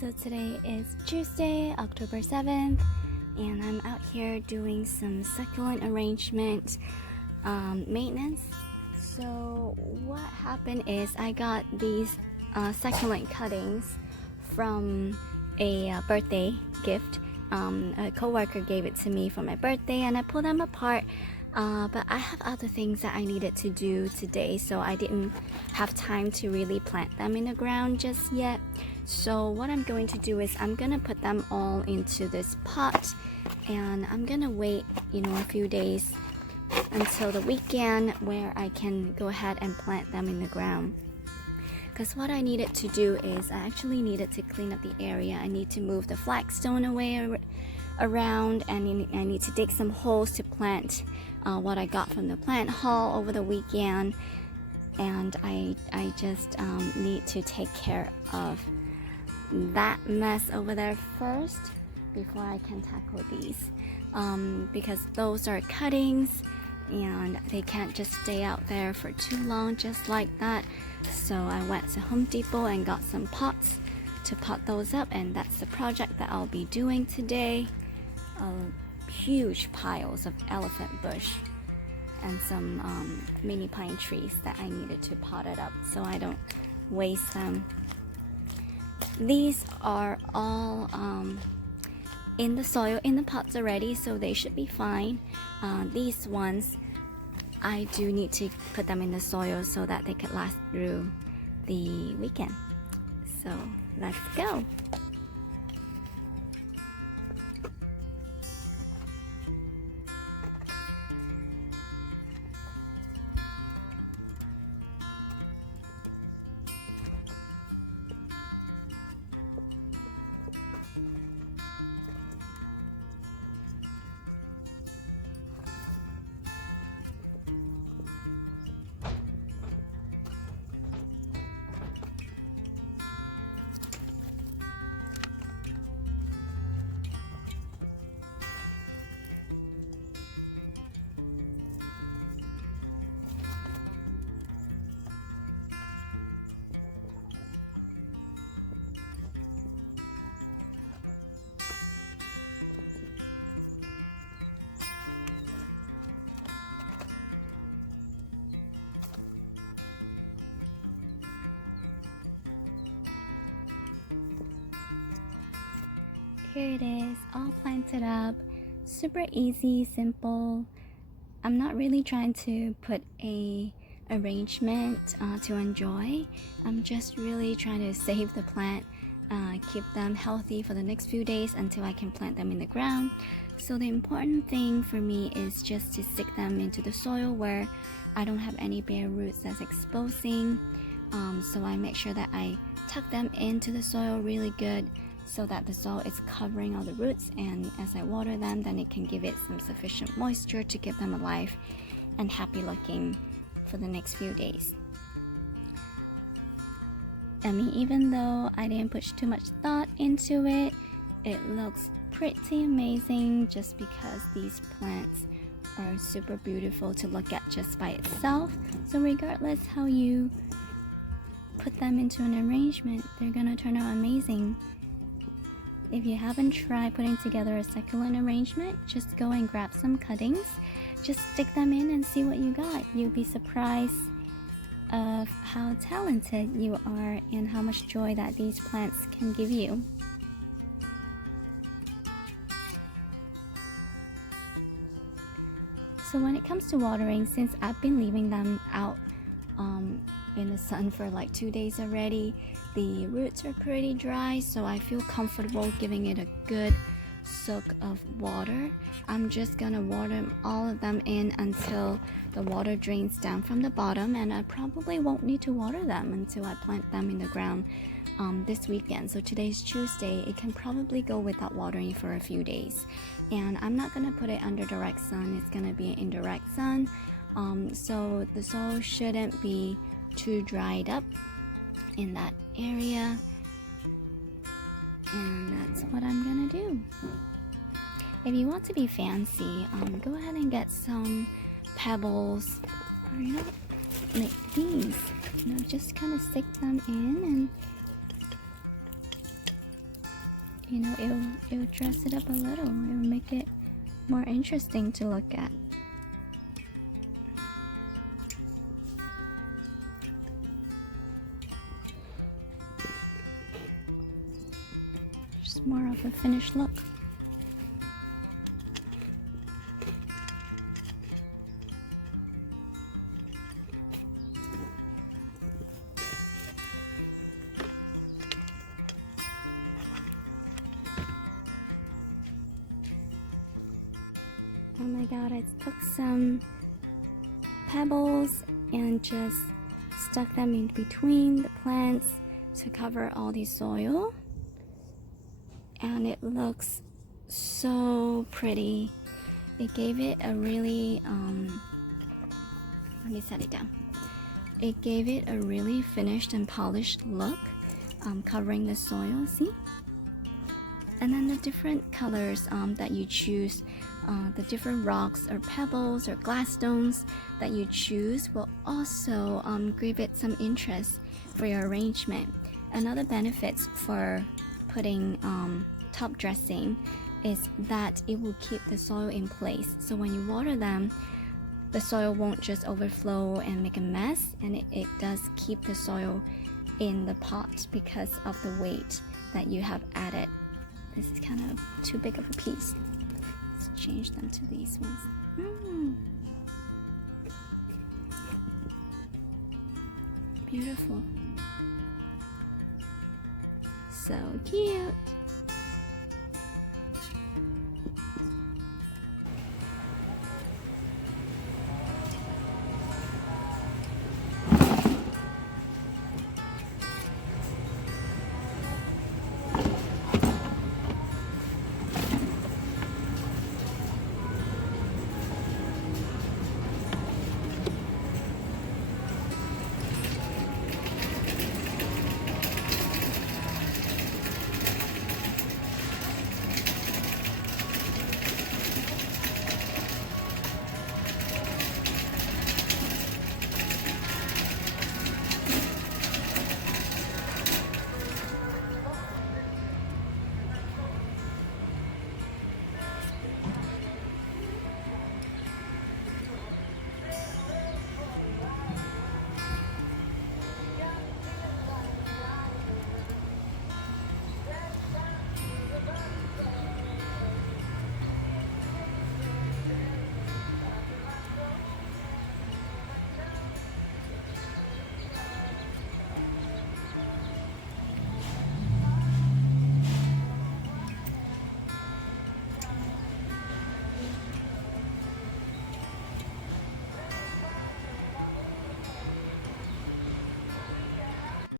So today is Tuesday, October 7th, and I'm out here doing some succulent arrangement maintenance. So what happened is I got these succulent cuttings from a birthday gift. A coworker gave it to me for my birthday, and I pulled them apart. But I have other things that I needed to do today, so I didn't have time to really plant them in the ground just yet. So what I'm going to do is I'm gonna put them all into this pot, and I'm gonna wait, a few days until the weekend where I can go ahead and plant them in the ground. Because what I needed to do is I actually needed to clean up the area. I need to move the flagstone away around, and I need to dig some holes to plant what I got from the plant haul over the weekend. And I just need to take care of that mess over there first before I can tackle these, because those are cuttings and they can't just stay out there for too long just like that. So I went to Home Depot and got some pots to pot those up, and that's the project that I'll be doing today. Huge piles of elephant bush and some mini pine trees that I needed to pot it up so I don't waste them. These are all in the soil in the pots already, so they should be fine. These ones I do need to put them in the soil so that they could last through the weekend. So let's go. Here it is, all planted up. Super easy, simple. I'm not really trying to put a arrangement to enjoy. I'm just really trying to save the plant, keep them healthy for the next few days until I can plant them in the ground. So the important thing for me is just to stick them into the soil where I don't have any bare roots that's exposing. So I make sure that I tuck them into the soil really good, so that the soil is covering all the roots, and as I water them, then it can give it some sufficient moisture to keep them alive and happy looking for the next few days. I mean, even though I didn't put too much thought into it, it looks pretty amazing just because these plants are super beautiful to look at just by itself. So regardless how you put them into an arrangement, they're gonna turn out amazing. If you haven't tried putting together a succulent arrangement, just go and grab some cuttings, just stick them in and see what you got. You'll be surprised of how talented you are and how much joy that these plants can give you. So when it comes to watering, since I've been leaving them out in the sun for like 2 days already, the roots are pretty dry, so I feel comfortable giving it a good soak of water. I'm just gonna water all of them in until the water drains down from the bottom, and I probably won't need to water them until I plant them in the ground this weekend. So today's Tuesday, it can probably go without watering for a few days. And I'm not gonna put it under direct sun, it's gonna be an indirect sun, so the soil shouldn't be too dried up in that area, and that's what I'm gonna do. If you want to be fancy, go ahead and get some pebbles, or like these, just kind of stick them in and you know, it'll dress it up a little. It'll make it more interesting to look at. Just more of a finished look. Oh my god, I took some pebbles and just stuck them in between the plants to cover all the soil. And it looks so pretty. It gave it a really, let me set it down. It gave it a really finished and polished look, covering the soil, see? And then the different colors that you choose, the different rocks or pebbles or glass stones that you choose will also give it some interest for your arrangement. Another benefit for putting top dressing is that it will keep the soil in place. So when you water them, the soil won't just overflow and make a mess, and it does keep the soil in the pot because of the weight that you have added. This is kind of too big of a piece. Let's change them to these ones. Beautiful. So cute.